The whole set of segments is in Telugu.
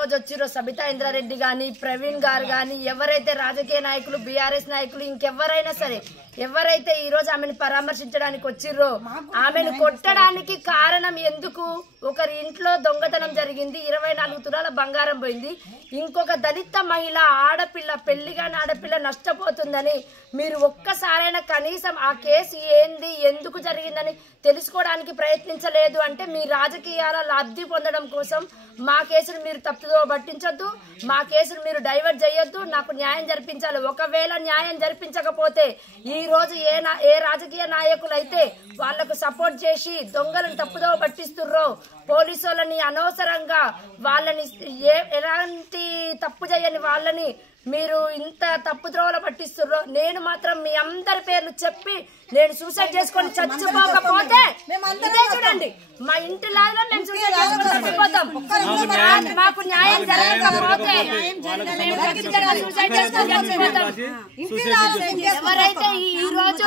రోజు వచ్చిరో సబితా ఇంద్రారెడ్డి గాని ప్రవీణ్ గారు గాని ఎవరైతే రాజకీయ నాయకులు బీఆర్ఎస్ నాయకులు ఇంకెవరైనా సరే ఎవరైతే ఈ రోజు ఆమెను పరామర్శించడానికి వచ్చిర్రో ఆమెను కొట్టడానికి కారణం ఎందుకు? ఒకరి ఇంట్లో దొంగతనం జరిగింది, 24 తులాల బంగారం పోయింది, ఇంకొక దళిత మహిళ ఆడపిల్ల పెళ్లిగాని ఆడపిల్ల నష్టపోతుందని మీరు ఒక్కసారైనా కనీసం ఆ కేసు ఏంది ఎందుకు జరిగిందని తెలుసుకోవడానికి ప్రయత్నించలేదు అంటే మీ రాజకీయాల లబ్ధి పొందడం కోసం మా కేసును మీరు తప్పుదో పట్టించొద్దు, మా కేసును మీరు డైవర్ట్ చేయొద్దు, నాకు న్యాయం జరిపించాలి. ఒకవేళ న్యాయం జరిపించకపోతే ఈ రోజు ఏ రాజకీయ నాయకులు అయితే వాళ్లకు సపోర్ట్ చేసి దొంగలను తప్పుదో పట్టిస్తుర్రో పోలీసు వాళ్ళని అనవసరంగా వాళ్ళని ఎలాంటి తప్పు చేయని వాళ్ళని మీరు ఇంత తప్పు ద్రోవలు పట్టిస్తుర్రో నేను మాత్రం మీ అందరి పేర్లు చెప్పి నేను సూసైడ్ చేసుకొని చచ్చిపోకపోతే ఇదే చూడండి మా ఇంటి లాగా మేము సూసైడ్ చేసుకొని చచ్చిపోతాం. మాకు న్యాయం జరగకపోతే సూసైడ్ చేసుకొని చచ్చిపోతాం. ఎవరైతే ఈ రోజు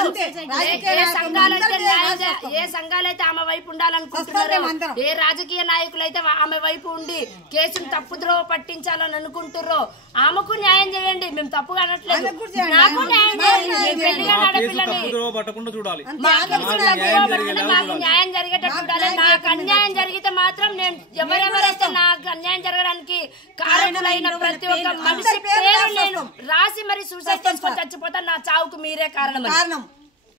ఏ సంఘాలైతే ఆమె వైపు ఉండాలనుకుంటున్నారో ఏ రాజకీయ నాయకులైతే ఆమె వైపు ఉండి కేసును తప్పుద్రోవ పట్టించాలని అనుకుంటుర్రో ఆమెకు న్యాయం చేయండి. మేము తప్పుగా అనట్లేదు, నాకు న్యాయం చేయండి. మాకు న్యాయం జరిగేటట్టు ఉండాలి. నాకు అన్యాయం జరిగితే మాత్రం నేను ఎవరెవరైతే నాకు అన్యాయం జరగడానికి కారణులైన ప్రతి ఒక్క మనిషి పేరు నేను రాసి మరి సూసైడ్ చేసుకొని చచ్చిపోతా. నా చావుకు మీరే కారణం.